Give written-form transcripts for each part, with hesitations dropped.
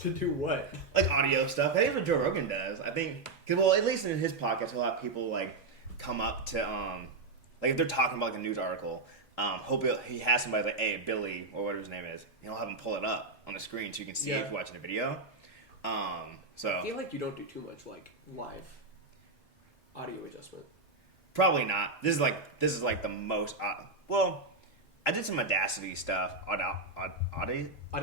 To do what? Like audio stuff. I think that's what Joe Rogan does. I think, well, at least in his podcast, he'll have people like come up to like if they're talking about like a news article. He has somebody like, hey, Billy or whatever his name is. He'll have him pull it up on the screen so you can see it if you're watching the video. So I feel like you don't do too much like live audio adjustment. Probably not. This is like the most. Well, I did some Audacity stuff. Audacity. No,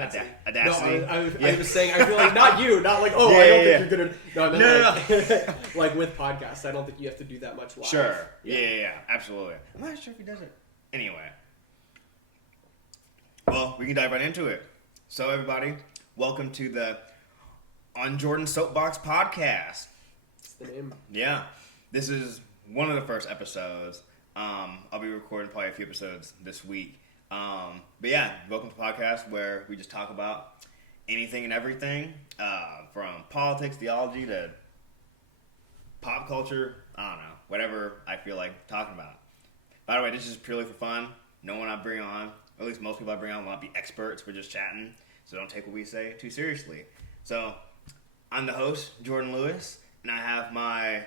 I was saying. I feel like not you. Not like I don't think you're gonna. No, no. Like with podcasts, I don't think you have to do that much live. Sure. Yeah. Absolutely. I'm not sure if he does it. Anyway. Well, we can dive right into it. So, everybody, welcome to the On Jordan Soapbox podcast. That's the name. Yeah. This is one of the first episodes. I'll be recording probably a few episodes this week. But yeah, welcome to the podcast where we just talk about anything and everything, from politics, theology to pop culture. I don't know, whatever I feel like talking about. By the way, this is purely for fun. No one I bring on, or at least most people I bring on, will not be experts. We're just chatting, so don't take what we say too seriously. So, I'm the host, Jordan Lewis, and I have my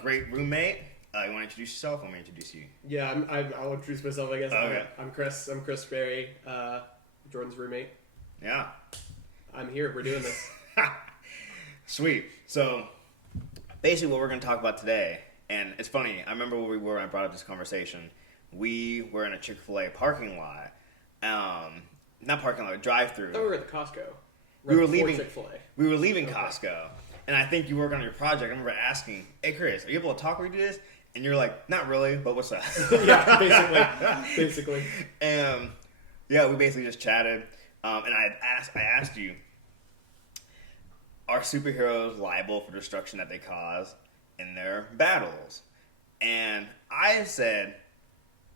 great roommate. You want to introduce yourself? Or want me to introduce you? Yeah, I'll introduce myself, I guess. Okay. I'm Chris. I'm Chris Berry, Jordan's roommate. Yeah. I'm here. We're doing this. Sweet. So, basically what we're going to talk about today, and it's funny, I remember where we were when I brought up this conversation. We were in a Chick-fil-A parking lot. Not parking lot, drive-through. I thought we were at the Costco. We were leaving Chick-fil-A. We were leaving Costco. And I think you work on your project. I remember asking, hey, Chris, are you able to talk when you do this? And you're like, not really, but what's up? Yeah, basically. And yeah, we basically just chatted. And I asked you, are superheroes liable for destruction that they cause in their battles? And I said,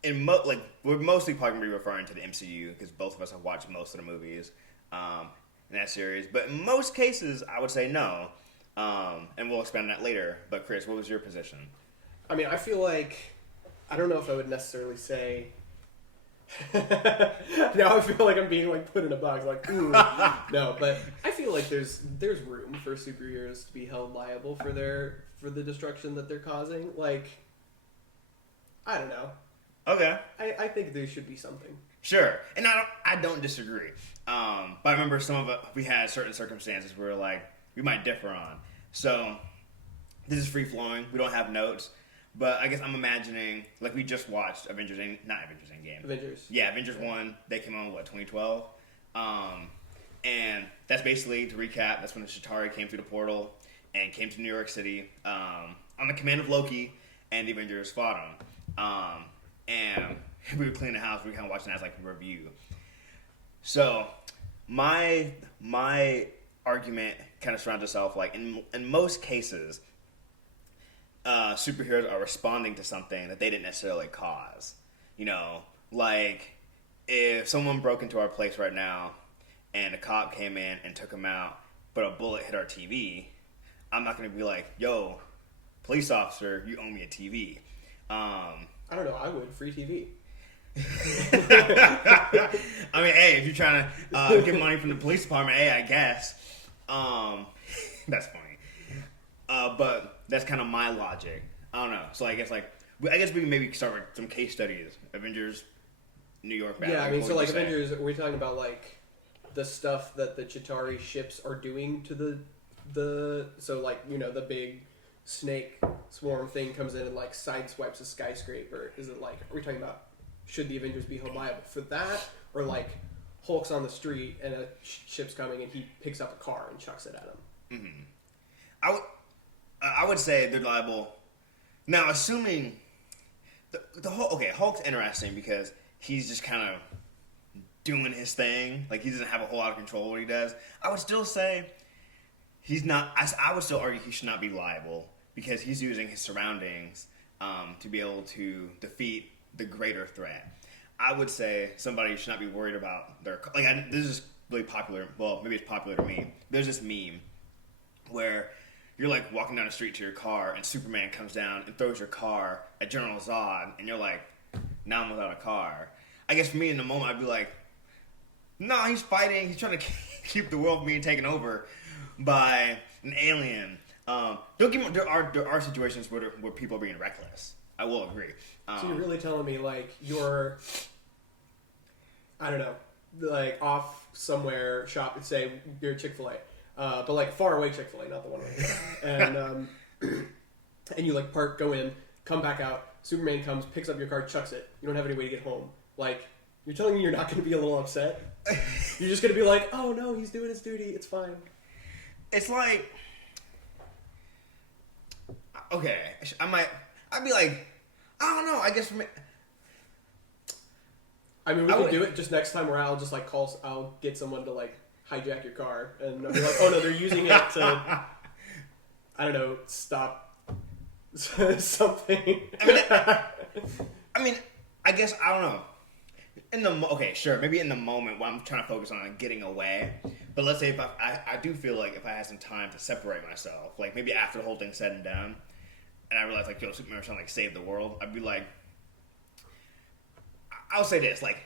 we're mostly probably going to be referring to the MCU because both of us have watched most of the movies in that series. But in most cases, I would say no. And we'll expand on that later. But Chris, what was your position? I mean, I feel like, I don't know if I would necessarily say, now I feel like I'm being like put in a box, like, ooh. No, but I feel like there's room for superheroes to be held liable for the destruction that they're causing. Like, I don't know. Okay. I think there should be something. Sure. And I don't disagree. But I remember some of it, we had certain circumstances where like, we might differ on. So, this is free-flowing. We don't have notes. But I guess I'm imagining, like we just watched Avengers Endgame. Yeah, Avengers 1. They came on, 2012? And that's basically, to recap, that's when the Chitauri came through the portal and came to New York City on the command of Loki, and the Avengers fought him. And we were cleaning the house. We were kind of watching that as like a review. So, my argument kind of surrounds itself like in most cases, superheroes are responding to something that they didn't necessarily cause. You know, like if someone broke into our place right now and a cop came in and took him out, but a bullet hit our TV, I'm not going to be like, yo, police officer, you owe me a TV. I don't know. I would. Free TV. I mean, hey, if you're trying to get money from the police department, hey, I guess. That's funny. But that's kind of my logic. I don't know. So I guess we can maybe start with some case studies. Avengers, New York battle. Yeah, I mean, so like Avengers, we're talking about like the stuff that the Chitauri ships are doing to the so like, you know, the big snake swarm thing comes in and like sideswipes a skyscraper. Is it like, are we talking about should the Avengers be held liable for that, or like Hulk's on the street and a ship's coming and he picks up a car and chucks it at him? Mm-hmm. I would say they're liable. Now, assuming the Hulk's interesting because he's just kind of doing his thing. Like, he doesn't have a whole lot of control of what he does. I would still say he's not. I would still argue he should not be liable because he's using his surroundings to be able to defeat the greater threat. I would say somebody should not be worried about their... this is really popular. Well, maybe it's popular to me. There's this meme where you're like walking down the street to your car and Superman comes down and throws your car at General Zod and you're like, now I'm without a car. I guess for me in the moment I'd be like, no, he's fighting. He's trying keep the world from being taken over by an alien. Don't get me. There are situations where people are being reckless. I will agree. So you're really telling me like you're, I don't know, like off somewhere say you're Chick-fil-A, but like far away Chick-fil-A, not the one right here. And you like go in, come back out. Superman comes, picks up your car, chucks it. You don't have any way to get home. Like, you're telling me you're not going to be a little upset? You're just going to be like, oh no, he's doing his duty. It's fine. It's like, okay, I'd be like, I don't know. I guess for me, I mean, we can do it just next time where I'll just like I'll get someone to like hijack your car, and I'll be like, oh no, they're using it to, I don't know, stop something. I mean, I guess I don't know. Okay, sure, maybe in the moment while I'm trying to focus on getting away. But let's say if I do feel like if I had some time to separate myself, like maybe after the whole thing's said and done, and I realize like, yo, Superman's trying to like save the world, I'd be like, I'll say this, like,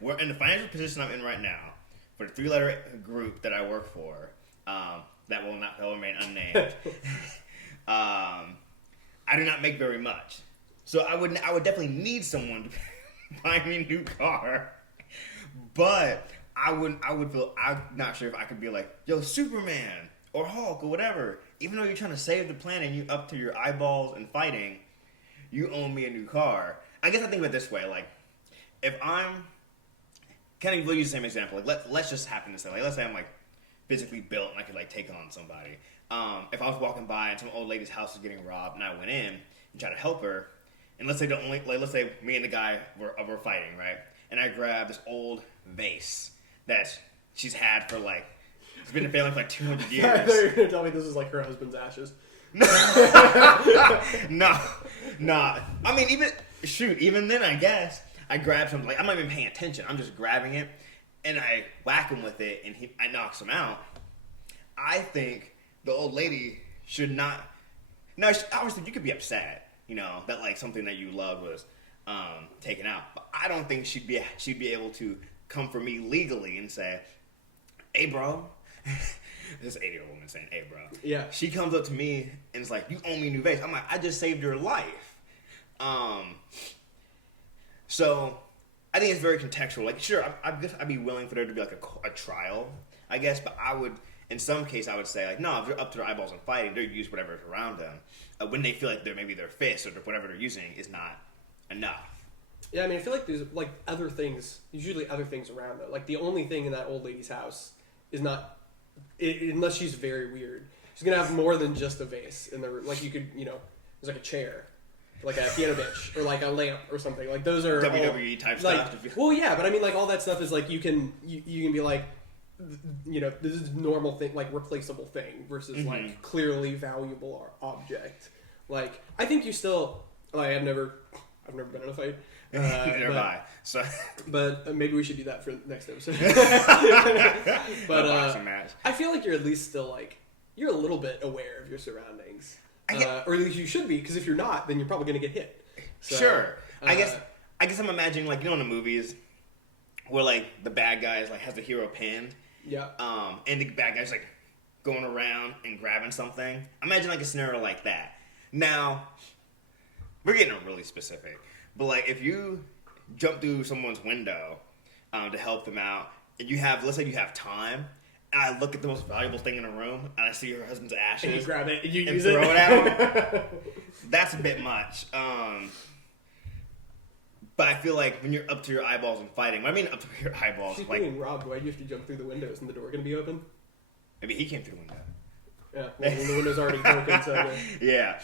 we're in the financial position I'm in right now for the 3-letter group that I work for, that will remain unnamed. I do not make very much, so I would definitely need someone to buy me a new car. But I would feel, I'm not sure if I could be like, yo, Superman or Hulk or whatever. Even though you're trying to save the planet and you're up to your eyeballs and fighting, you own me a new car. I guess I think of it this way, like, if I'm we'll use the same example. Like, let's just happen to say, like, let's say I'm like physically built and I could like take on somebody. If I was walking by and some old lady's house was getting robbed and I went in and tried to help her, and let's say let's say me and the guy were fighting, right? And I grabbed this old vase that she's had for like, it's been in the family for like 200 years. I thought you were going to tell me this is like her husband's ashes. No. I mean, even then, I guess I grab something. Like, I'm not even paying attention. I'm just grabbing it, and I whack him with it, and I knocks him out. I think the old lady should not. Now, obviously, you could be upset, that like something that you love was taken out. But I don't think she'd be able to come for me legally and say, "Hey, bro." This is an 80-year-old woman saying, "Hey, bro." Yeah. She comes up to me and is like, "You owe me a new vase." I'm like, "I just saved your life." So I think it's very contextual. Like, sure, I'd be willing for there to be like a trial, I guess, but I would, in some case, I would say like, no, if they're up to their eyeballs and fighting, they'll use whatever's around them. When they feel like maybe their fists or whatever they're using is not enough. Yeah, I mean, I feel like there's like other things. There's usually other things around though. Like the only thing in that old lady's house is not, unless she's very weird. She's gonna have more than just a vase in the room. Like you could, there's like a chair, like a piano bench, or like a lamp or something. Like those are WWE type like, stuff. Well, yeah, but I mean, like all that stuff is like you can be like, this is normal thing, like replaceable thing versus like clearly valuable object. Like I think you still like I've never been in a fight. Never mind. So, but maybe we should do that for the next episode. But I feel like you're at least still like you're a little bit aware of your surroundings, or at least you should be. Because if you're not, then you're probably going to get hit. So, sure. I guess I'm imagining like in the movies where like the bad guy like has the hero pinned. Yeah. And the bad guy's like going around and grabbing something. Imagine like a scenario like that. Now, we're getting really specific. But like, if you jump through someone's window to help them out, and let's say you have time, and I look at the most valuable thing in the room, and I see your husband's ashes, and you grab it, and you and use throw it at him, that's a bit much. But I feel like when you're up to your eyeballs and fighting, what I mean up to your eyeballs, she's like being robbed. Why do you have to jump through the windows? And the door going to be open? Maybe he came through the window. Yeah, well, the window's already broken. So yeah.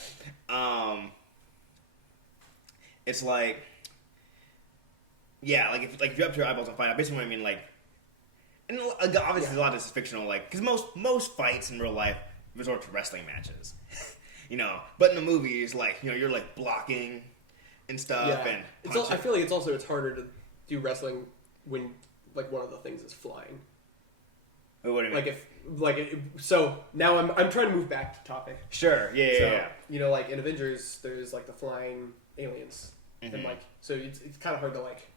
It's like. Yeah, like if you're up to your eyeballs and fight, basically what I mean, like, and obviously a lot of this is fictional, like, because most fights in real life resort to wrestling matches, but in the movies, like, you're like blocking and stuff, and I feel like it's harder to do wrestling when like one of the things is flying. What do you mean? So now I'm trying to move back to topic. Sure, yeah. Like in Avengers, there's like the flying aliens, and like so it's kind of hard to like.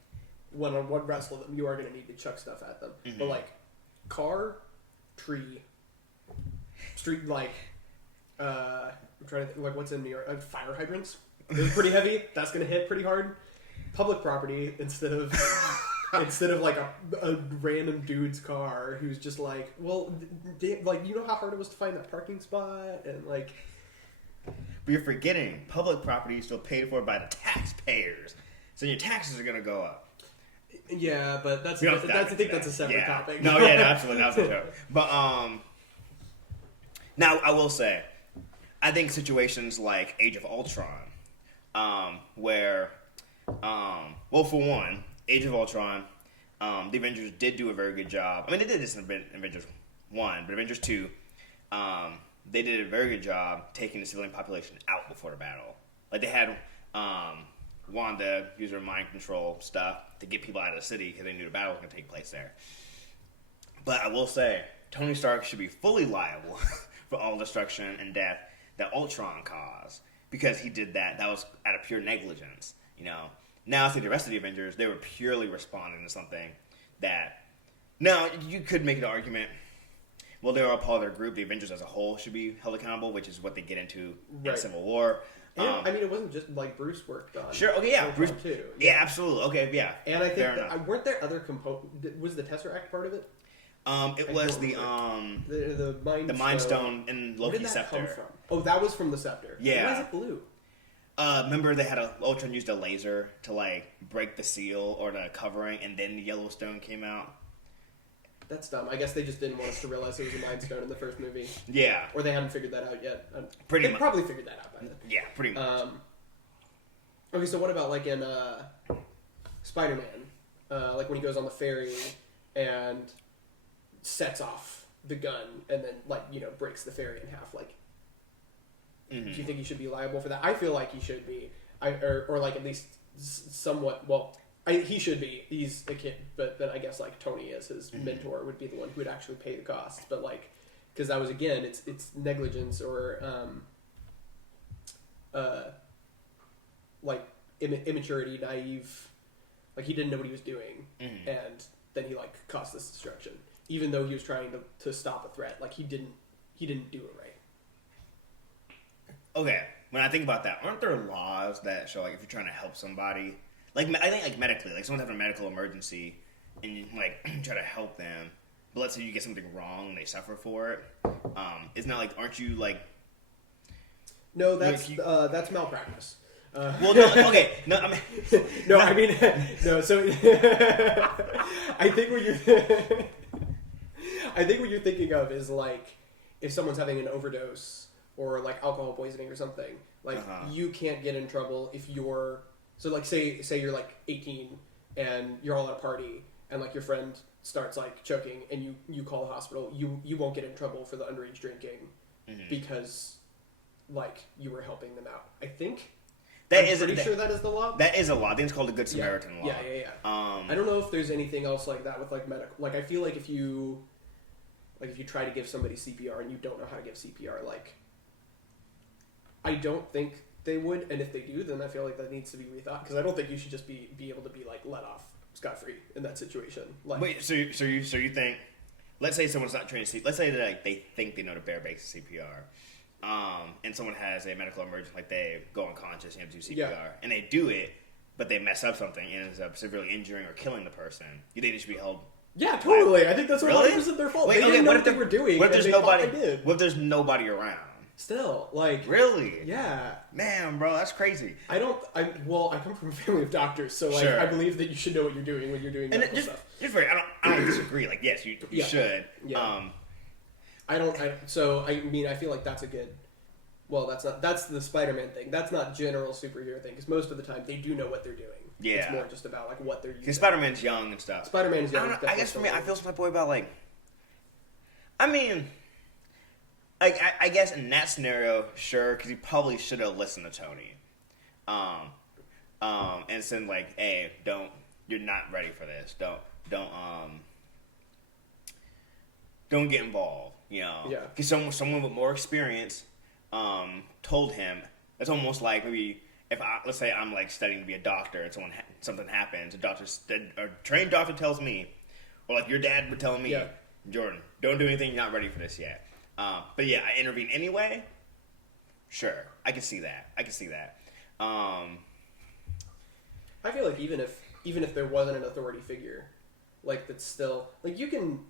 When wrestle them, you are going to need to chuck stuff at them. But like car, tree, street, like, I'm trying to think, like, what's in New York? Fire hydrants. They're pretty heavy. That's going to hit pretty hard. Public property instead of like a random dude's car who's just like, well, like, you know how hard it was to find that parking spot? And, like... But you're forgetting, public property is still paid for by the taxpayers. So your taxes are going to go up. Yeah, but I think that's a separate topic. No, yeah, absolutely. That was a joke. But, now, I will say, I think situations like Age of Ultron, where, well, for one, Age of Ultron, the Avengers did do a very good job. I mean, they did this in Avengers 1, but Avengers 2, they did a very good job taking the civilian population out before the battle. Like, they had Wanda use her mind control stuff to get people out of the city because they knew the battle was going to take place there. But I will say, Tony Stark should be fully liable for all destruction and death that Ultron caused, because he did that. That was out of pure negligence, you know. Now, I think the rest of the Avengers, they were purely responding to something that... Now, you could make an argument, well, they were all part of their group. The Avengers as a whole should be held accountable, which is what they get into in Civil War. And, I mean, it wasn't just like Bruce worked on. Sure, okay, yeah. Bruce, too. Yeah, absolutely. Okay, yeah. And I think, weren't there other components? Was the Tesseract part of it? It was the Mind Stone and Loki's scepter. Come from? Oh, that was from the scepter. Yeah. Why is it blue? Remember they had Ultron used a laser to like break the seal or the covering, and then the Yellowstone came out. That's dumb. I guess they just didn't want us to realize it was a Mind Stone in the first movie. Yeah. Or they hadn't figured that out yet. Pretty much. They probably figured that out by then. Yeah, pretty much. Okay, so what about like in Spider-Man? Like when he goes on the ferry and sets off the gun and then, like, you know, breaks the ferry in half. Like, do you think he should be liable for that? I feel like he should be. Or like at least somewhat. Well, he should be. He's a kid, but then I guess like Tony as his mentor would be the one who would actually pay the costs. But like, because that was, again, it's negligence or like immaturity, naive. Like, he didn't know what he was doing, and then he like caused this destruction, even though he was trying to stop a threat. Like, he didn't do it right. Okay, when I think about that, aren't there laws that show like if you're trying to help somebody, like I think like medically, like someone's having a medical emergency and you like try to help them, but let's say you get something wrong and they suffer for it, isn't that like, aren't you like? No, that's malpractice. Well, no, okay, no, I mean, no, I mean, no. So, I think what you're thinking of is like if someone's having an overdose or like alcohol poisoning or something. Like, you can't get in trouble if you're like say you're like 18 and you're all at a party and like your friend starts like choking and you call the hospital. You won't get in trouble for the underage drinking because like you were helping them out. I think. I'm pretty sure that is the law. That is a law. I think it's called the Good Samaritan law. Yeah. I don't know if there's anything else like that with like medical. Like, I feel like if you try to give somebody CPR and you don't know how to give CPR, like, I don't think they would. And if they do, then I feel like that needs to be rethought, because I don't think you should just be able to be like let off scot-free in that situation. Like, wait, so you think? Let's say someone's not trained to CPR. Let's say that like they think they know the bare basics of CPR. And someone has a medical emergency, like they go unconscious and have to do CPR, and they do it, but they mess up something and ends up severely injuring or killing the person. You think they should be held? Yeah, totally. I think that's 100% really? their fault. Wait, they didn't know what they were doing. What if there's nobody? Did. What if there's nobody around? Still, like, really? Yeah. Man, bro, that's crazy. I come from a family of doctors, so like, sure. I believe that you should know what you're doing when you're doing medical stuff. I don't disagree. Like, yes, you should. Yeah. I feel like that's a good. Well, that's the Spider-Man thing. That's not general superhero thing, because most of the time they do know what they're doing. Yeah. It's more just about like what they're using. Because Spider-Man's young and stuff. Spider-Man's young. I guess for me, I feel some boy about like. I mean, I guess in that scenario, sure, because he probably should have listened to Tony, and said like, "Hey, you're not ready for this. Don't get involved." You know, yeah. Because someone with more experience told him. It's almost like maybe if let's say I'm like studying to be a doctor and something happens, a trained doctor tells me, or like your dad would tell me, Jordan, don't do anything. You're not ready for this yet. But yeah, I intervene anyway. Sure, I can see that. I feel like even if there wasn't an authority figure, like that's still like you can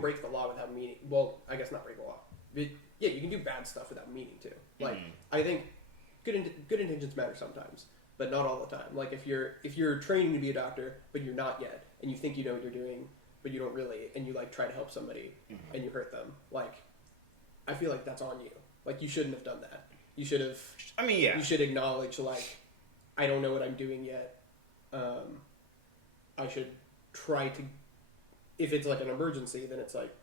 break the law without meaning. Well, I guess not break the law. But, yeah, you can do bad stuff without meaning to. Like I think good intentions matter sometimes, but not all the time. Like if you're training to be a doctor, but you're not yet, and you think you know what you're doing, but you don't really, and you like try to help somebody and you hurt them, like I feel like that's on you. Like you shouldn't have done that. You should have. I mean, yeah. You should acknowledge like I don't know what I'm doing yet. I should try to. If it's like an emergency, then it's like,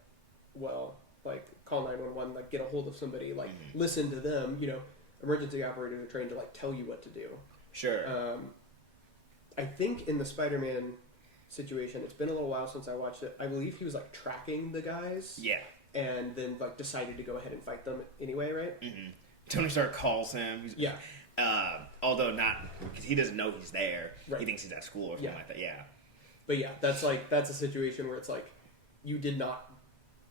well, like call 911, like get a hold of somebody, like listen to them. You know, emergency operators are trained to like tell you what to do. Sure. I think in the Spider-Man situation, it's been a little while since I watched it. I believe he was like tracking the guys. Yeah. And then like decided to go ahead and fight them anyway, right? Mm-hmm. Tony Stark calls him. Yeah. Although not because he doesn't know he's there. Right. He thinks he's at school or something like that. Yeah. But yeah, that's a situation where it's like you did not.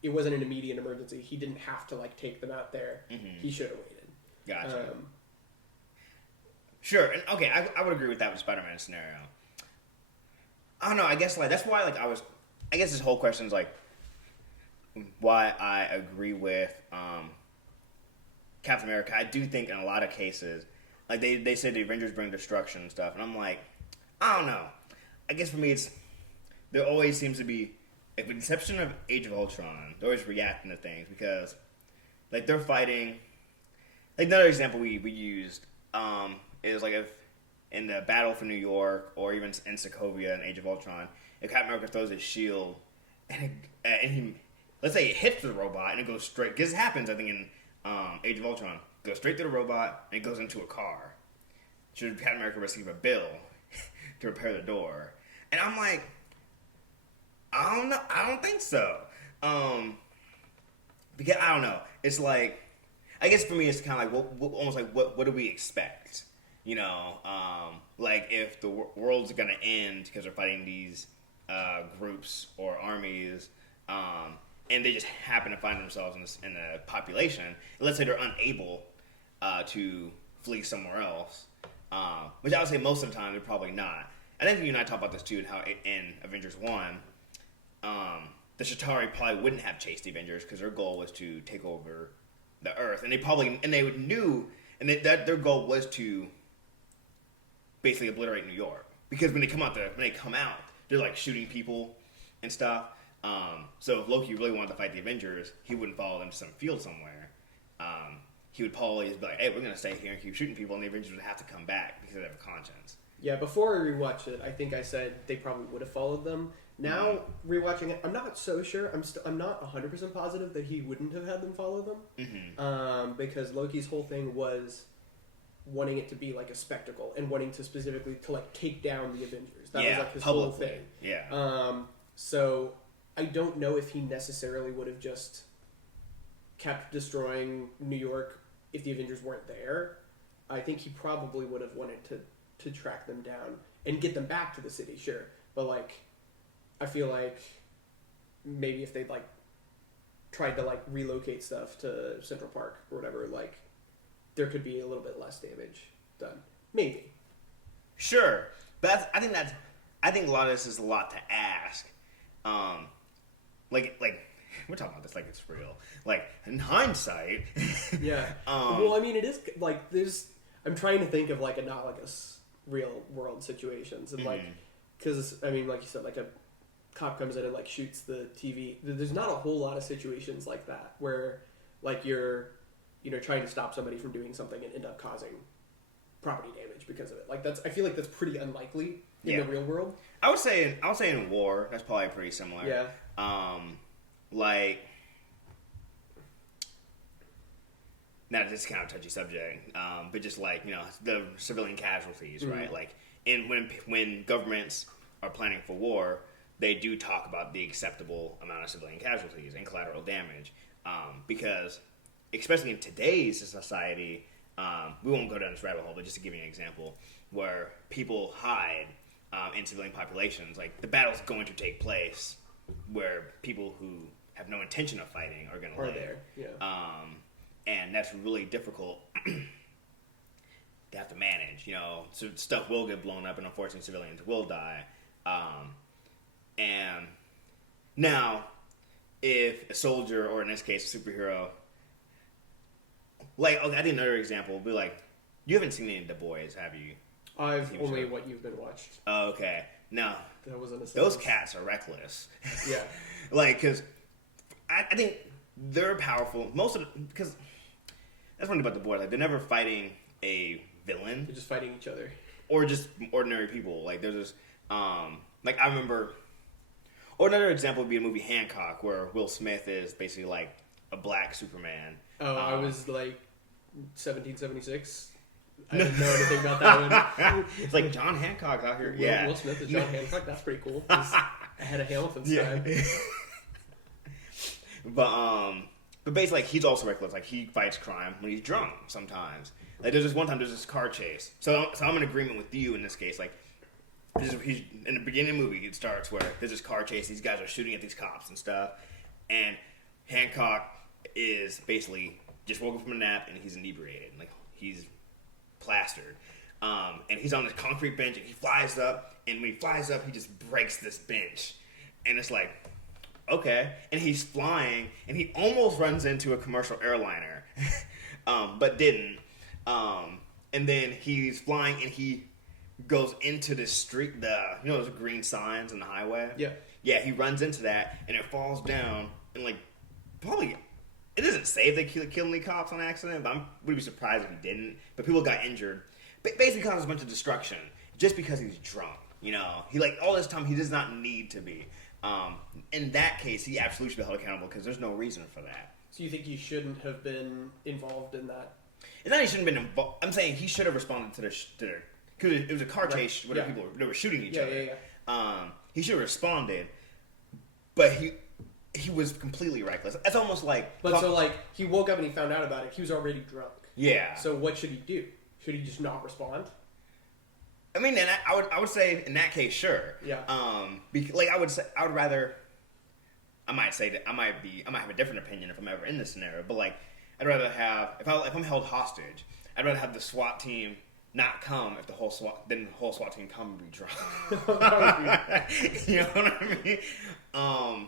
It wasn't an immediate emergency. He didn't have to like take them out there. He should have waited. Gotcha. Sure. And okay, I would agree with that with the Spider-Man scenario. I don't know. I guess like that's why like I guess this whole question is like why I agree with Captain America. I do think in a lot of cases, like they said the Avengers bring destruction and stuff, and I'm like, I don't know. I guess for me, there always seems to be, with the exception of Age of Ultron, they're always reacting to things because, like, they're fighting. Like another example we used is like if in the Battle for New York or even in Sokovia in Age of Ultron, if Captain America throws his shield and he, let's say it hits the robot and it goes straight, because it happens I think in Age of Ultron, it goes straight through the robot and it goes into a car. Should Captain America receive a bill to repair the door? And I'm like, I don't know. I don't think so. Because I don't know. It's like, I guess for me, it's kind of like, almost like, what do we expect? You know, like if the world's gonna end because they're fighting these groups or armies, and they just happen to find themselves in the population. And let's say they're unable to flee somewhere else, which I would say most of the time they're probably not. I think you and I talked about this too, and how in Avengers 1, the Chitauri probably wouldn't have chased the Avengers because their goal was to take over the Earth, and their goal was to basically obliterate New York, because when they come out, they're like shooting people and stuff. So if Loki really wanted to fight the Avengers, he wouldn't follow them to some field somewhere. He would probably be like, "Hey, we're gonna stay here and keep shooting people," and the Avengers would have to come back because they have a conscience. Yeah, before I rewatched it, I think I said they probably would have followed them. Now, rewatching it, I'm not so sure. I'm not 100% positive that he wouldn't have had them follow them. Because Loki's whole thing was wanting it to be like a spectacle and wanting to specifically to like take down the Avengers. That was like his whole thing. Yeah. So I don't know if he necessarily would have just kept destroying New York if the Avengers weren't there. I think he probably would have wanted to track them down and get them back to the city, sure. But like, I feel like maybe if they'd like tried to like relocate stuff to Central Park or whatever, like there could be a little bit less damage done. Maybe. Sure, but I think a lot of this is a lot to ask. Like we're talking about this like it's real. Like in hindsight. Yeah. Well, I mean, it is like I'm trying to think of like analogous real world situations, and like, because I mean, like you said, like a cop comes in and like shoots the TV. There's not a whole lot of situations like that where like you're trying to stop somebody from doing something and end up causing property damage because of it. Like I feel like that's pretty unlikely in the real world. I would say in war that's probably pretty similar. Yeah. Like, now this is kind of a touchy subject, but just like, the civilian casualties, right? Like, when governments are planning for war, they do talk about the acceptable amount of civilian casualties and collateral damage, because especially in today's society, we won't go down this rabbit hole, but just to give you an example, where people hide in civilian populations, like the battle's going to take place where people who have no intention of fighting are going to live. there, yeah. And that's really difficult to have to manage. So stuff will get blown up, and unfortunately, civilians will die. And now, if a soldier, or in this case, a superhero, like, okay, I think another example would be like, you haven't seen any of The Boys, have you? I've only what you've been watched. Oh, okay. No. That wasn't a those cats are reckless. Yeah. Like, because I think they're powerful. Because that's one thing about The Boys. Like, they're never fighting a villain. They're just fighting each other. Or just ordinary people. Like, there's this, like, I remember, or another example would be the movie Hancock, where Will Smith is basically like a black Superman. Oh, I was like 1776. I didn't know anything about that one. It's like John Hancock's out here. Yeah. Will Smith is John Hancock. That's pretty cool. He's ahead of Hamilton's time. But basically, like, he's also reckless. Like, he fights crime when he's drunk sometimes. Like, there's this one time, there's this car chase. So I'm in agreement with you in this case. Like, he's in the beginning of the movie, it starts where there's this car chase. These guys are shooting at these cops and stuff. And Hancock is basically just woken from a nap, and he's inebriated. Like, he's plastered. And he's on this concrete bench, and he flies up. And when he flies up, he just breaks this bench. And it's like, okay. And he's flying, and he almost runs into a commercial airliner, but didn't. And then he's flying, and he goes into the street, those green signs on the highway? Yeah. Yeah, he runs into that, and it falls down, and, like, probably, it doesn't say if they killed any cops on accident, but I would be surprised if he didn't. But people got injured. Basically causes a bunch of destruction, just because he's drunk, He, like, all this time, he does not need to be. In that case, he absolutely should be held accountable, because there's no reason for that. So you think he shouldn't have been involved in that? It's not he shouldn't have been involved. I'm saying he should have responded to because it was a car chase where people were shooting each other. Yeah. He should have responded, but he was completely reckless. That's almost like. But so, like, he woke up and he found out about it. He was already drunk. Yeah. So what should he do? Should he just not respond? I mean, and I would say in that case, sure. Yeah. I would rather. I might say that I might have a different opinion if I'm ever in this scenario, but, like, I'd rather have if I'm held hostage, I'd rather have the SWAT team not come if the whole SWAT team come and be drunk. You know what I mean?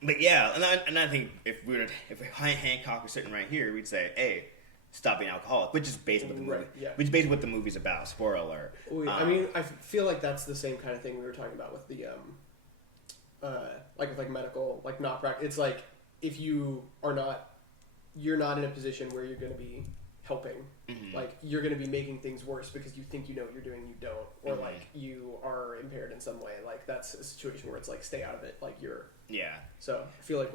But yeah, and I think if Hancock was sitting right here, we'd say, hey, stop being alcoholic, which is basically what the movie, which is basically what the movie's about. Spoiler alert. I mean, I feel like that's the same kind of thing we were talking about with the like medical, like, not practice. It's like, if you're not in a position where you're going to be helping. Mm-hmm. Like, you're going to be making things worse because you think you know what you're doing, you don't, or mm-hmm. like, you are impaired in some way. Like, that's a situation where it's like, stay out of it. Like, you're. Yeah. So I feel like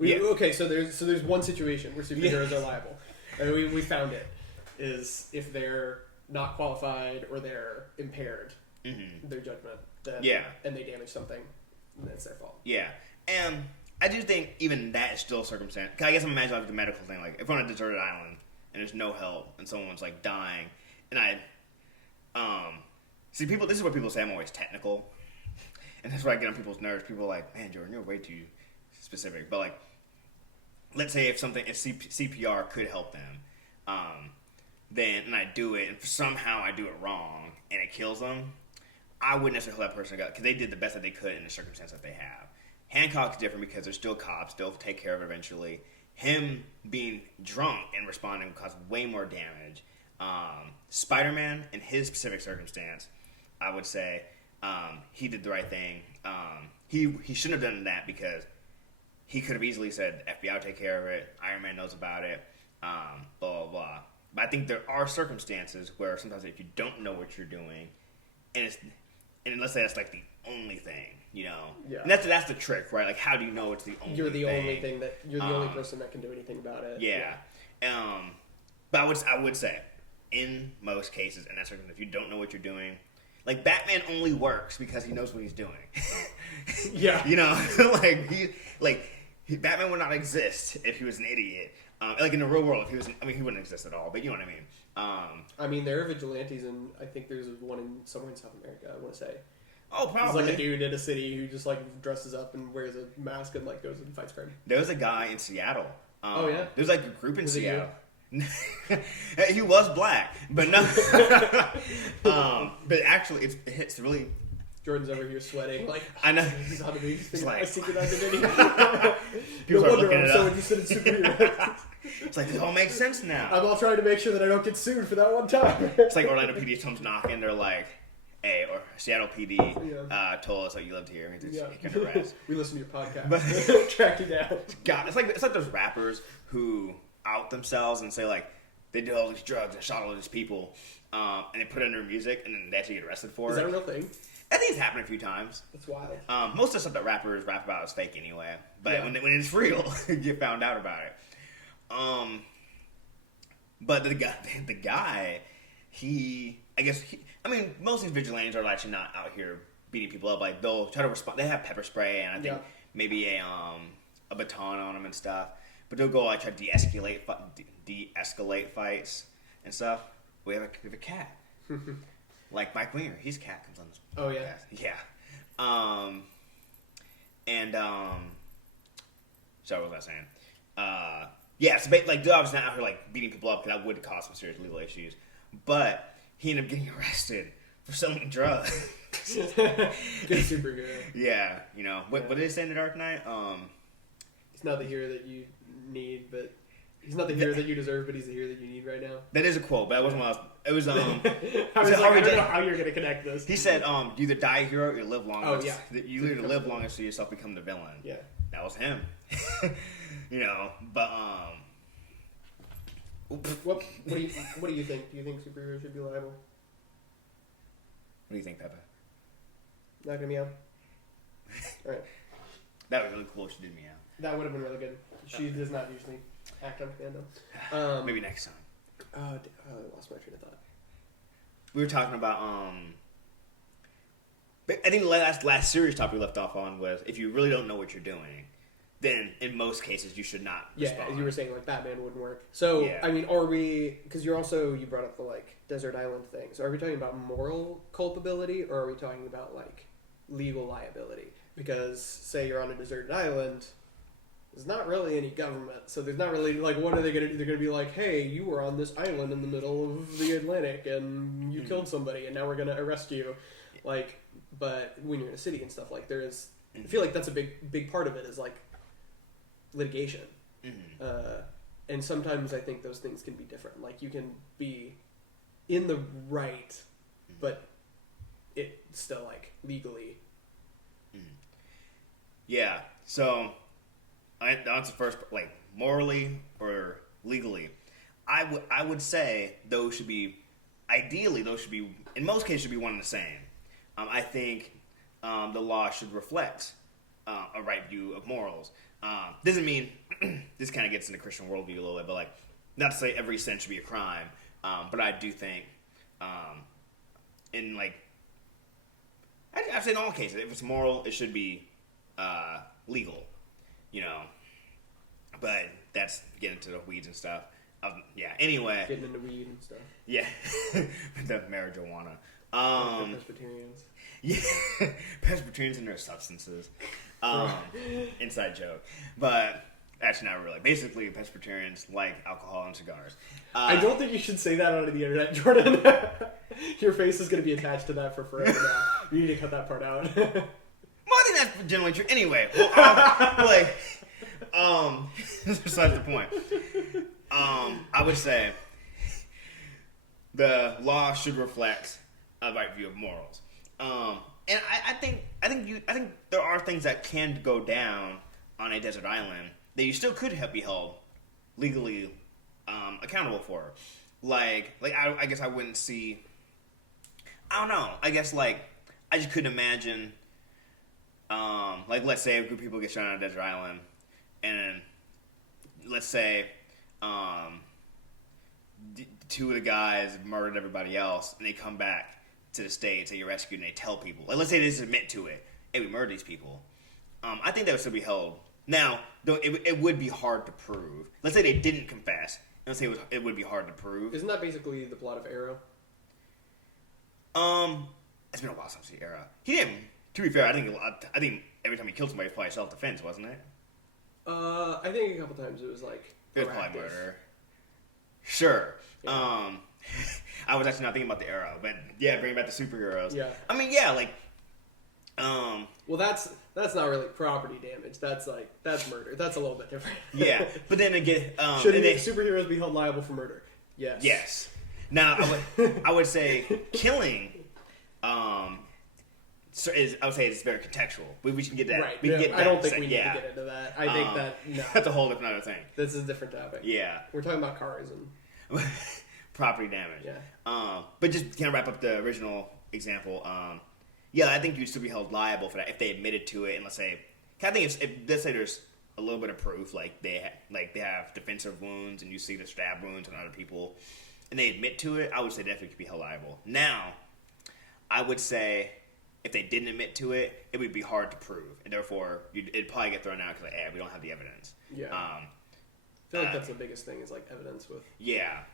okay. So there's one situation where superheroes are liable, and we found it is if they're not qualified or they're impaired, mm-hmm. their judgment, then, and they damage something, then it's their fault. Yeah, and I do think even that is still a circumstance. Cause I guess I'm imagining like the medical thing, like if we're on a deserted island and there's no help and someone's like dying, and see, people. This is what people say. I'm always technical, and that's where I get on people's nerves. People are like, "Man, Jordan, you're way too specific." But, like, let's say if CPR could help them, and I do it, and somehow I do it wrong and it kills them, I wouldn't necessarily hold that person because they did the best that they could in the circumstance that they have. Hancock's different because they're still cops. They'll take care of it eventually. Him being drunk and responding would cause way more damage. Spider-Man, in his specific circumstance, I would say he did the right thing. He shouldn't have done that because he could have easily said, FBI will take care of it. Iron Man knows about it. Blah, blah, blah. But I think there are circumstances where sometimes if you don't know what you're doing, and let's say that's like the only thing, Yeah. And that's the trick, right? Like, how do you know it's the only thing? You're the only thing that you're the only person that can do anything about it. Yeah. But I would say, in most cases, and that's if you don't know what you're doing, like, Batman only works because he knows what he's doing. Yeah. Batman would not exist if he was an idiot. Like, in the real world, he wouldn't exist at all. But you know what I mean. There are vigilantes, and I think there's one somewhere in South America, I want to say. Oh, He's probably. like a dude in a city who just like dresses up and wears a mask and like goes and fights crime. There was a guy in Seattle. Oh, yeah? There's like a group in Was it Seattle. He was black, but no. But actually, it's really. Jordan's over here sweating. Like, I know. He's on the beach. He's like- my secret identity. People No are wonder looking I'm it so up. interested in superheroes. It's like, this all makes sense now. I'm all trying to make sure that I don't get sued for that one time. It's like Orlando PD comes knocking. They're like, hey, or Seattle PD told us that you lived here. Yeah. You can arrest. We listen to your podcast. But- Track you down. God, it's like those rappers who out themselves and say like they did all these drugs and shot all these people, and they put it in their music and then they actually get arrested for Is it. that a real thing? I think it's happened a few times. That's wild. Most of the stuff that rappers rap about is fake anyway, but Yeah. when it's real, you get found out about it. But the guy, I mean, most of these vigilantes are actually not out here beating people up. Like they'll try to respond. They have pepper spray and I think maybe a baton on them and stuff. But they'll go like try to de-escalate fights and stuff. We have a cat. Like Mike Winger, he's a cat comes on this. Oh yeah, yeah. Sorry, what was I saying? Yeah, so like they're obviously not out here like beating people up because that would cause some serious legal issues. But he ended up getting arrested for selling drugs. Good superhero. Yeah, you know what did they say in The Dark Knight? He's not the hero that you need, but he's not the hero that you deserve, but he's the hero that you need right now. That is a quote, but that wasn't what I was. It was I was like, I don't know how you're gonna connect this. He said, "You either die a hero or you live long. Oh, yeah. You either live long so yourself become the villain." Yeah, that was him. You know, but what do you think? Do you think superheroes should be liable? What do you think, Peppa? Not gonna meow. All right, That was really cool. She did meow. that would have been really good. She does not usually act on commando. Maybe next time. I lost my train of thought. We were talking about I think the last series topic we left off on was if you really don't know what you're doing, then in most cases you should not respond. Yeah, as you were saying, like Batman wouldn't work. So Yeah. I mean, are we? Because you brought up the like desert island thing. So are we talking about moral culpability, or are we talking about like legal liability? Because say you're on a deserted island, there's not really any government, so there's not really like what are they going to do? They're going to be like, hey, you were on this island in the middle of the Atlantic and you killed somebody, and now we're going to arrest you. Like, but when you're in a city and stuff, like there is, I feel like that's a big part of it is like litigation. And sometimes I think those things can be different. Like you can be in the right, but it's still like legally. Yeah. So that's the first, like morally or legally. I would say those should be in most cases should be one and the same. I think the law should reflect a right view of morals. Doesn't mean this kind of gets into Christian worldview a little bit, but like not to say every sin should be a crime, but I do think in like I'd say in all cases, if it's moral, it should be legal, you know. But that's getting into the weeds and stuff. Yeah. Anyway, Getting into weed and stuff. yeah, the marijuana. The Presbyterians. Yeah, Presbyterians and their substances. Inside joke, but actually not really. Basically, Presbyterians like alcohol and cigars. I don't think you should say that onto the internet, Jordan. Your face is going to be attached to that for forever now. You need to cut that part out. Well, I think that's generally true. Anyway, well, that's besides the point. I would say the law should reflect a right view of morals. And I think there are things that can go down on a desert island that you still could be held legally accountable for. Like I guess I wouldn't see. I don't know. I guess like I just couldn't imagine. Like let's say a group of people get shot on a desert island, and let's say two of the guys murdered everybody else, and they come back to the States, they get rescued, and they tell people. Like, let's say they just admit to it. Hey, we murdered these people. I think that would still be held. Now, though, it would be hard to prove. Let's say they didn't confess. Let's say it would be hard to prove. Isn't that basically the plot of Arrow? It's been a while since the era. He didn't. To be fair, I think every time he killed somebody, it was probably self-defense, wasn't it? I think a couple times it was like It was probably murder. Sure. Yeah. I was actually not thinking about the era, but yeah, bringing back the superheroes. Yeah. I mean, yeah, like, well, that's not really property damage. That's murder. That's a little bit different. yeah, but then again, Should superheroes be held liable for murder? Yes. Yes. Now, I would say killing, I would say it's very contextual. We can get that. Right. We can get that. I don't think we need to get into that. I think no. That's a whole different other thing. This is a different topic. Yeah. We're talking about cars and property damage. Yeah. But just to kind of wrap up the original example, yeah, I think you'd still be held liable for that if they admitted to it, and let's say, I think if let's say there's a little bit of proof, like they have defensive wounds, and you see the stab wounds on other people, and they admit to it, I would say definitely could be held liable. Now, I would say if they didn't admit to it, it would be hard to prove, and therefore it'd probably get thrown out because we don't have the evidence. Yeah. I feel like that's the biggest thing is like evidence with. Yeah.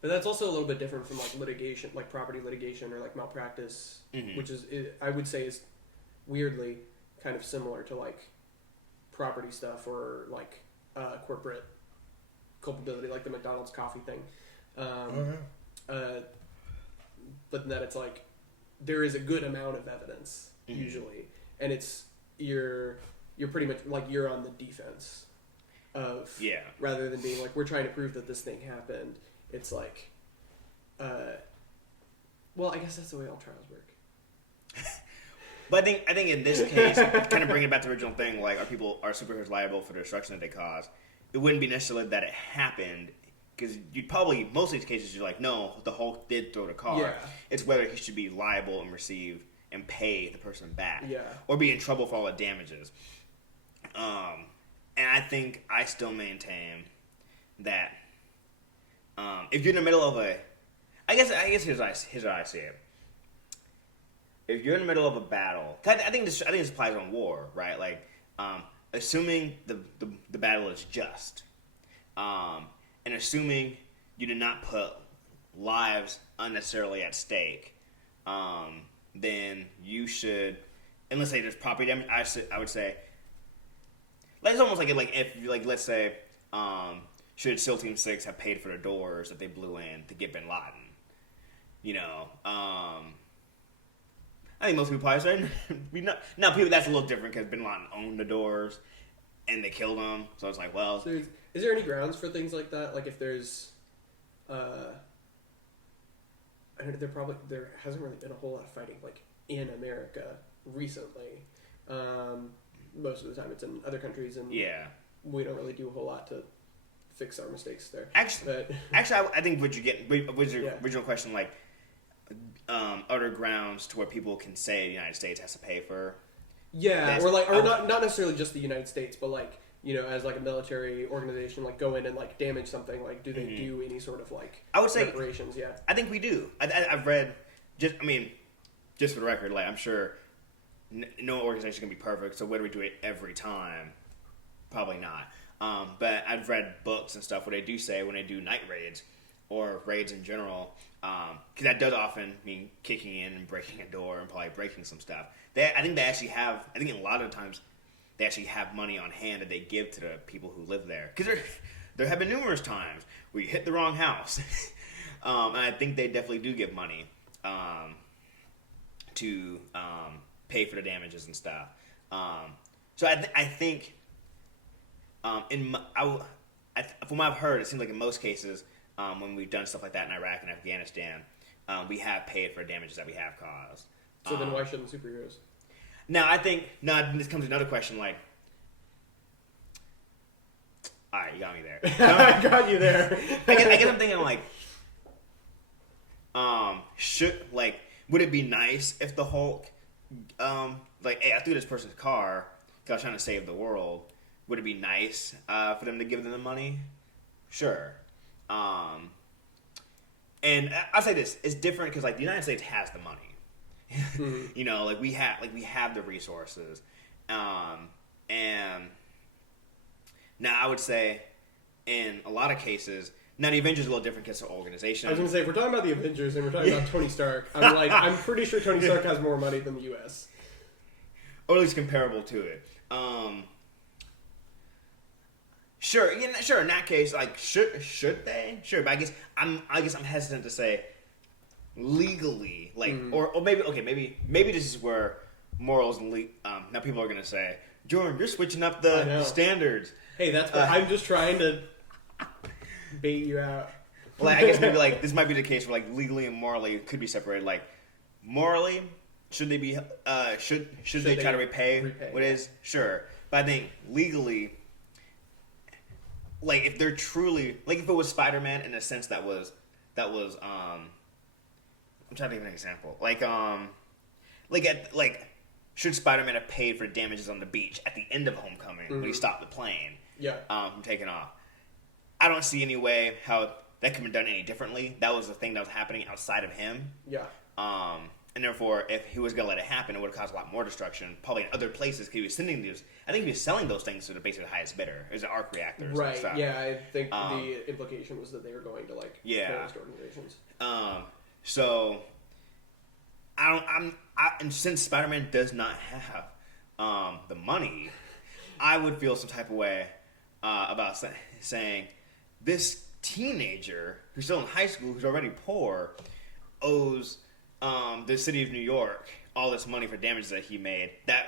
But that's also a little bit different from like litigation, like property litigation or like malpractice, which is I would say is weirdly kind of similar to like property stuff or like corporate culpability, like the McDonald's coffee thing. But then it's like there is a good amount of evidence usually, and it's you're pretty much like you're on the defense of rather than being like we're trying to prove that this thing happened. It's like, well, I guess that's the way all trials work. But I think in this case, kind of bringing it back to the original thing, like are superheroes liable for the destruction that they cause? It wouldn't be necessarily that it happened, because you'd probably most of these cases you're like, no, the Hulk did throw the car. Yeah. It's whether he should be liable and receive and pay the person back, Yeah. or be in trouble for all the damages. And I still maintain that. If you're in the middle of I guess here's what I see it. If you're in the middle of a battle, I think this applies on war, right? Like, assuming the battle is just, and assuming you did not put lives unnecessarily at stake, then you should, and let's say there's property damage. I would say, like it's almost like if let's say. Should SEAL Team 6 have paid for the doors that they blew in to get Bin Laden? You know, I think most people probably say, now people, that's a little different because Bin Laden owned the doors and they killed him. So it's like, well. So is there any grounds for things like that? Like if there's, there hasn't really been a whole lot of fighting like in America recently. Most of the time it's in other countries and we don't really do a whole lot to fix our mistakes there. Actually, I think what was your original question, like other grounds to where people can say the United States has to pay for. Yeah, or not necessarily just the United States, but like as like a military organization, like go in and like damage something. Like, do they do any sort of like I would say reparations? Yeah, I think we do. I've read just for the record, like I'm sure no organization can be perfect. So whether we do it every time, probably not. But I've read books and stuff where they do say when they do night raids or raids in general, because that does often mean kicking in and breaking a door and probably breaking some stuff. I think a lot of times they actually have money on hand that they give to the people who live there. Because there have been numerous times where you hit the wrong house. And I think they definitely do give money to pay for the damages and stuff. So I think... from what I've heard, it seems like in most cases, when we've done stuff like that in Iraq and Afghanistan, we have paid for damages that we have caused. So then why shouldn't superheroes? Now, this comes to another question, like, alright, you got me there. I got you there. I guess I'm thinking, like, would it be nice if the Hulk, hey, I threw this person's car because I was trying to save the world. Would it be nice for them to give them the money? Sure. And I'll say this: it's different because the United States has the money. Mm-hmm. We have the resources. And now I would say, in a lot of cases, Now, the Avengers are a little different because of organization. I was going to say, if we're talking about the Avengers and we're talking about Tony Stark, I'm pretty sure Tony Stark has more money than the U.S. Or at least comparable to it. Sure, sure. In that case, like, should they? Sure, but I guess I'm hesitant to say legally, like, or maybe this is where morals and now people are going to say, Jordan, you're switching up the standards. Hey, that's what I'm just trying to bait you out. Well, I guess maybe like this might be the case where like legally and morally it could be separated. Like morally, should they be should they try to repay what is? Sure, but I think legally, like if they're truly like if it was Spider-Man in a sense that was I'm trying to give an example should Spider-Man have paid for damages on the beach at the end of Homecoming when he stopped the plane from taking off? I don't see any way how that could have been done any differently. That was the thing that was happening outside of him. Yeah. And therefore, if he was going to let it happen, it would have caused a lot more destruction, probably in other places. Because he was sending these, I think he was selling those things to the basically highest bidder. It was an arc reactor. Right. Stuff. Yeah, I think the implication was that they were going to terrorist organizations. So and since Spider-Man does not have the money, I would feel some type of way about saying this teenager who's still in high school, who's already poor, owes the city of New York all this money for damages that he made. That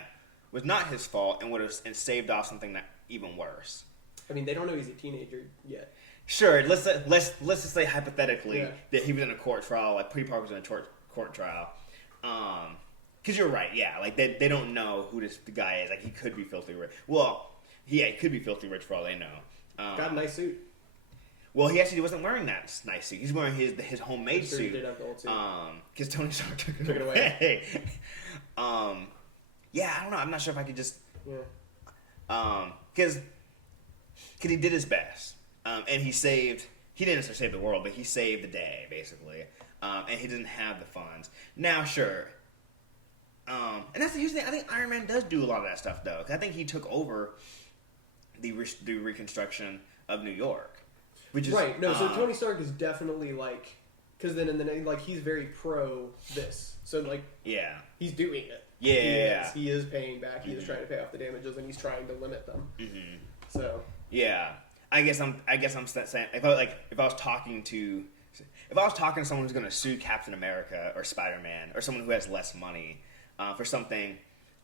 was not his fault and would have saved off something that even worse. I mean, they don't know he's a teenager yet. Sure, let's just say hypothetically that he was in a court trial, like Peter Parker was in a court trial. Because you're right, yeah. Like they don't know who the guy is. Like he could be filthy rich. Well, yeah, he could be filthy rich for all they know. Got a nice suit. Well, he actually wasn't wearing that nice suit. He's wearing his homemade suit. He did have the old suit. Because Tony Stark took it away. Yeah, I don't know. I'm not sure if I could just. Yeah. Because he did his best, and he saved. He didn't necessarily save the world, but he saved the day basically. And he didn't have the funds. Now, sure. And that's the huge thing. I think Iron Man does do a lot of that stuff, though. 'Cause I think he took over the reconstruction of New York, which is right. No, so Tony Stark is definitely like, because then in the name, like he's very pro this. So like, yeah, he's doing it. Yeah, he is paying back. He is trying to pay off the damages, and he's trying to limit them. Mm-hmm. So yeah, I guess I'm saying if I was talking to someone who's going to sue Captain America or Spider-Man or someone who has less money for something,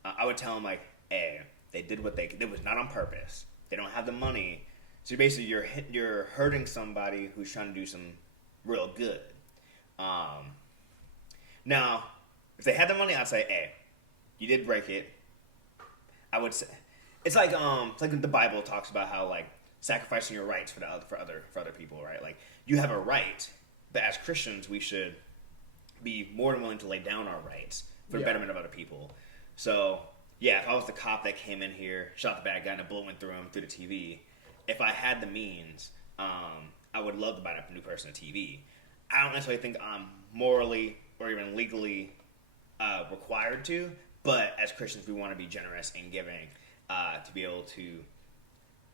I would tell them like, hey, they did what it was not on purpose. They don't have the money, so basically you're hurting somebody who's trying to do some real good. Now, if they had the money, I'd say, hey, you did break it. I would say it's like the Bible talks about how like sacrificing your rights for other people, right? Like you have a right. But as Christians, we should be more than willing to lay down our rights for the betterment of other people. So, yeah, if I was the cop that came in here, shot the bad guy, and a bullet went through him through the TV, if I had the means, I would love to buy a new person a TV. I don't necessarily think I'm morally or even legally required to, but as Christians, we want to be generous and giving to be able to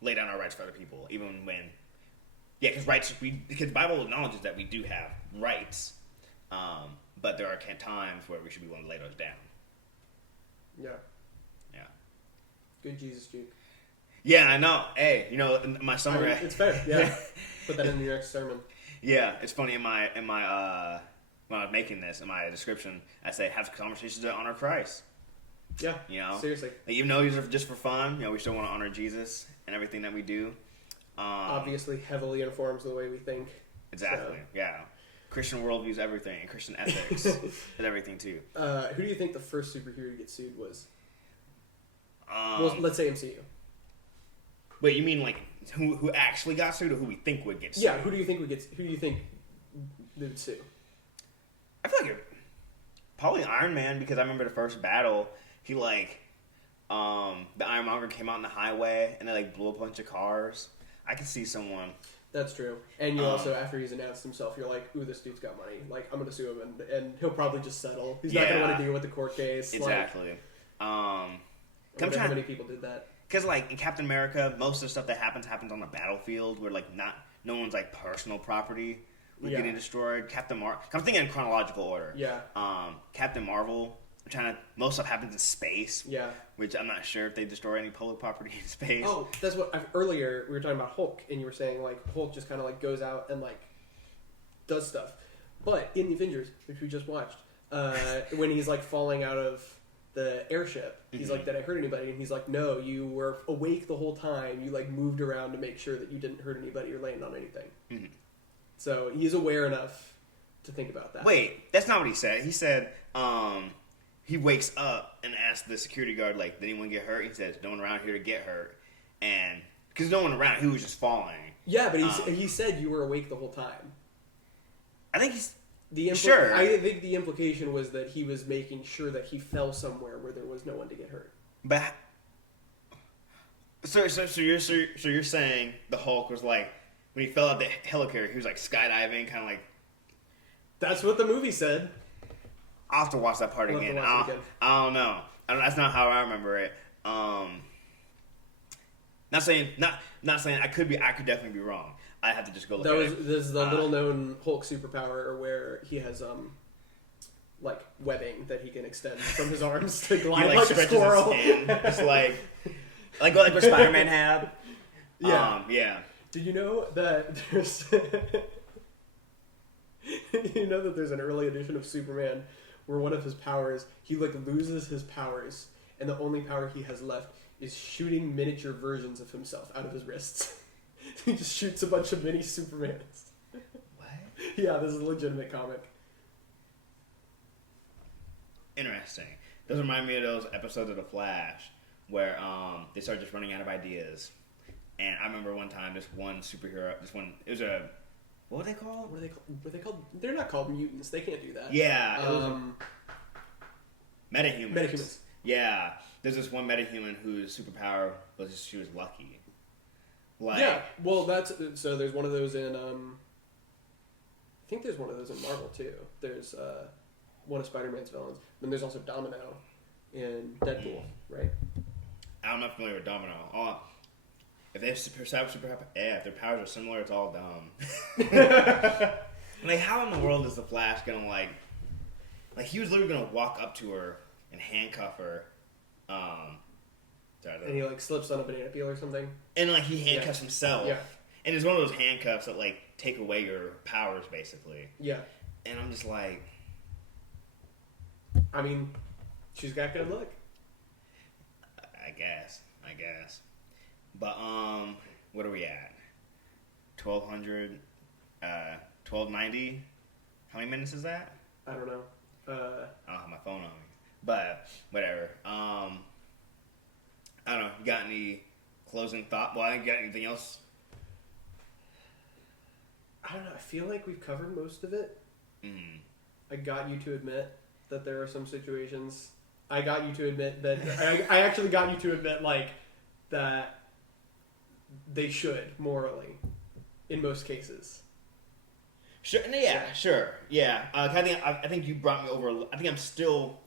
lay down our rights for other people, even when... Yeah, because the Bible acknowledges that we do have rights, but there are times where we should be willing to lay those down. Yeah. Yeah. Good Jesus, Duke. Yeah, I know. Hey, in my summary, it's fair. Yeah. Put that in your next sermon. Yeah, it's funny in my when I was making this in my description, I say have conversations that honor Christ. Yeah. Seriously. Like, even though these are just for fun, we still want to honor Jesus and everything that we do. Obviously heavily informs the way we think. Exactly, so. Yeah. Christian worldview is everything, and Christian ethics is everything, too. Who do you think the first superhero to get sued was? Well, let's say MCU. Wait, you mean like who actually got sued, or who we think would get sued? Yeah, who do you think they would sue? I feel like probably Iron Man, because I remember the first battle, he the Ironmonger came out on the highway, and they blew up a bunch of cars. I could see someone. That's true. And you also, after he's announced himself, you're like, ooh, this dude's got money. Like, I'm going to sue him, and he'll probably just settle. He's not going to want to deal with the court case. Exactly. I wonder how many people did that. Because, in Captain America, most of the stuff that happens on the battlefield, where, no one's like personal property was Yeah. getting destroyed. I'm thinking in chronological order. Yeah. Captain Marvel. Most stuff happens in space. Yeah. Which I'm not sure if they destroy any public property in space. Oh, that's what earlier we were talking about Hulk, and you were saying like Hulk just kind of like goes out and like does stuff. But in the Avengers, which we just watched, when he's like falling out of the airship, he's like, "Did I hurt anybody?" And he's like, "No, you were awake the whole time. You like moved around to make sure that you didn't hurt anybody or land on anything." Mm-hmm. So he's aware enough to think about that. Wait, that's not what he said. He said he wakes up and asks the security guard, like, "Did anyone get hurt?" He says, "No one around here to get hurt," and because no one around, he was just falling. Yeah, but he said you were awake the whole time. I think he's sure. I think the implication was that he was making sure that he fell somewhere where there was no one to get hurt. But so you're saying the Hulk was like when he fell out the helicarrier, he was like skydiving, kind of like. That's what the movie said. I'll have to watch that part again. I don't know. That's not how I remember it. Not saying I could definitely be wrong. I have to just go look at it. This is the little known Hulk superpower where he has like webbing that he can extend from his arms to glide he like a squirrel. His hand, just like what Spider-Man had. Yeah. Yeah. Did you know that there's there's an early edition of Superman where one of his powers, he like loses his powers and the only power he has left is shooting miniature versions of himself out of his wrists. He just shoots a bunch of mini Supermans. What? Yeah, this is a legitimate comic. Interesting. Those remind me of those episodes of The Flash where they start just running out of ideas. And I remember one time it was a, what were they called? What are they called? They're not called mutants. They can't do that. Yeah. It was metahumans. Metahumans. Yeah. There's this one metahuman whose superpower was just she was lucky. Like, yeah, well, so there's one of those in, I think there's one of those in Marvel, too. There's one of Spider-Man's villains. Then there's also Domino in Deadpool, right? I'm not familiar with Domino. If they have if their powers are similar, it's all dumb. Like, how in the world is the Flash gonna, like, he was literally gonna walk up to her and handcuff her, and he like slips on a banana peel or something. And like he handcuffs himself. Yeah. And it's one of those handcuffs that like take away your powers basically. Yeah. And I'm just like, I mean, she's got good luck. I guess. But what are we at? 1200 1290? How many minutes is that? I don't know. I don't have my phone on me. But whatever. I don't know. You got any closing thought? Well, I didn't get anything else. I don't know. I feel like we've covered most of it. Mm. I got you to admit that there are some situations. I got you to admit that. I actually got you to admit like that they should morally, in most cases. Sure. Yeah. Sure. Yeah. I think you brought me over. I think I'm still.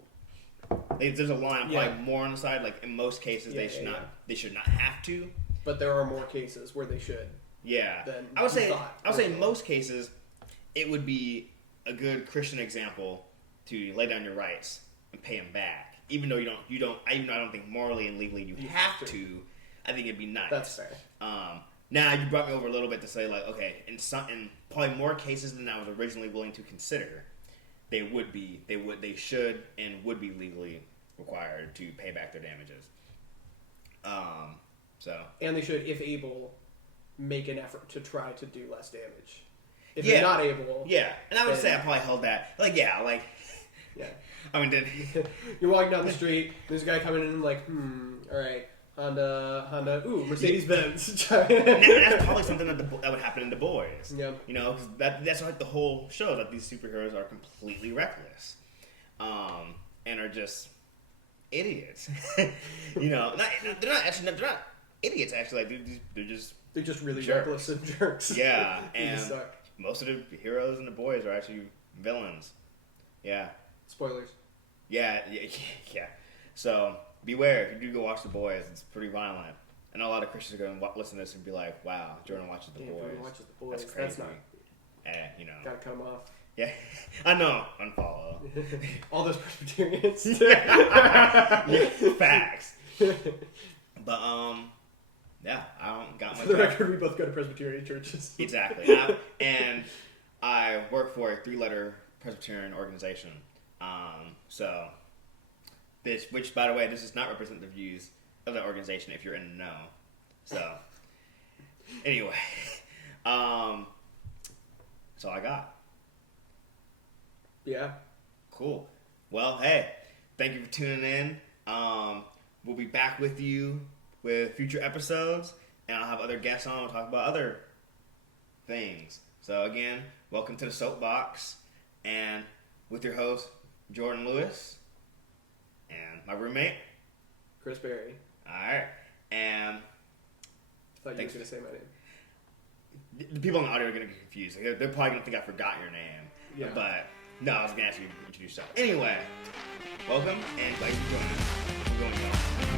There's a line. I'm probably more on the side. Like in most cases, they should not. They should not have to. But there are more cases where they should. Yeah. Than I would say. In most cases, it would be a good Christian example to lay down your rights and pay them back, even though you don't. Even though I don't think morally and legally you have to. I think it'd be nice. That's fair. Now you brought me over a little bit to say like, okay, in probably more cases than I was originally willing to consider. They should and would be legally required to pay back their damages. And they should, if able, make an effort to try to do less damage. If they're not able, and I would say I probably held that. Yeah. I mean, you're walking down the street. There's a guy coming in, like, all right, Honda, Mercedes Benz. That's probably something that would happen in The Boys. Yeah. You know, because that's like the whole show, that these superheroes are completely reckless, and are just idiots. You know, they're not idiots. Actually, they're just really jerks. reckless and jerks. Yeah, and most of the heroes in The Boys are actually villains. Yeah. Spoilers. Yeah. So beware if you do go watch The Boys. It's pretty violent. I know a lot of Christians are going to listen to this and be like, "Wow, Jordan watches the boys. Jordan watches the boys. That's crazy." That's not. You know. Gotta cut 'em off. Yeah, I know. Unfollow. All those Presbyterians. Yeah, facts. But yeah, I don't got For much. the record, we both go to Presbyterian churches. Exactly, and I work for a 3-letter Presbyterian organization. So this, which by the way, this does not represent the views of the organization. If you're in the know, so anyway, that's all I got. Yeah. Cool. Well, hey, thank you for tuning in. We'll be back with you with future episodes, and I'll have other guests on. We'll talk about other things. So again, welcome to the Soapbox, and with your host Jordan Lewis and my roommate Chris Berry. All right, and I thought you were going to say my name. the people on the audio are going to get confused. They're probably going to think I forgot your name. Yeah. But no, I was going to ask you to introduce yourself. Anyway, welcome, and glad you joined us. We're going, y'all.